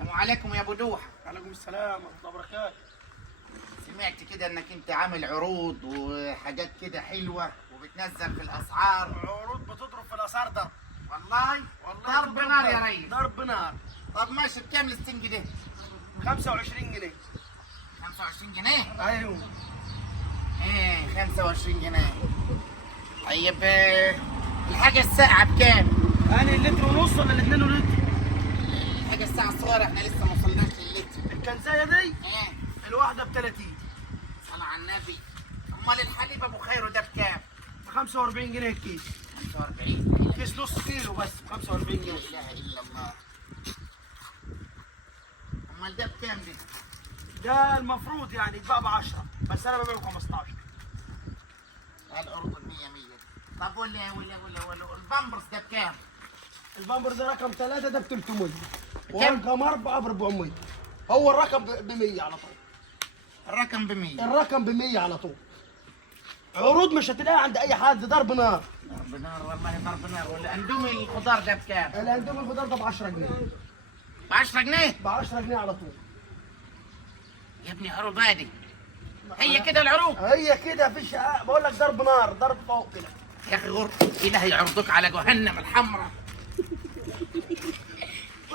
السلام عليكم يا ابو دوحه. وعليكم السلام ورحمة الله وبركاته. سمعت كده انك انت عامل عروض وحاجات كده حلوه وبتنزل في الاسعار. عروض بتضرب في الأسعار ضرب. والله ضرب تضرب نار يا ريس. ضرب نار. طب ماشي، بكام الستنج ده؟ 25 جنيه. 25 جنيه؟ أيوه. ايه 25 جنيه. طيب الحاجه الساقعه بكام؟ يعني اللتر ونص ولا الاتنين ولتر؟ الحاجه الساقعه الصغيره احنا لسه ما وصلناش للتر. الكنزاية دي ايه الواحدة ب 30. صلى على النبي. امال الحليب ابو خير ده بكام؟ ب 45 جنيه الكيس. 45. كيس نص كيلو بس ب 45 لا جنيه. اله الا الله. امال ده بكام ده؟ ده المفروض يعني يتباع ب 10 بس أنا ببيعه ب 15. العروض ال 100 100. طب ولا البامبرز ده بكام؟ البامبر ده رقم 3 ده ب 300 بكام؟ ورقم 4 ب 400. هو الرقم ب 100 على طول. الرقم ب 100. الرقم ب 100 على طول. عروض مش هتلاقيها عند اي حد، ضرب نار. ضرب نار والله، ضرب نار. والاندومي الخضار ده بكام؟ الاندومي الخضار ده ب 10 جنيه. ب 10 جنيه؟ ب 10 جنيه على طول. يا ابني عروض هادي. هي كده العروض؟ هي كده مفيش، بقول لك ضرب نار، ضرب فوق كده. يا اخي غر إله يعرضوك على جهنم الحمراء.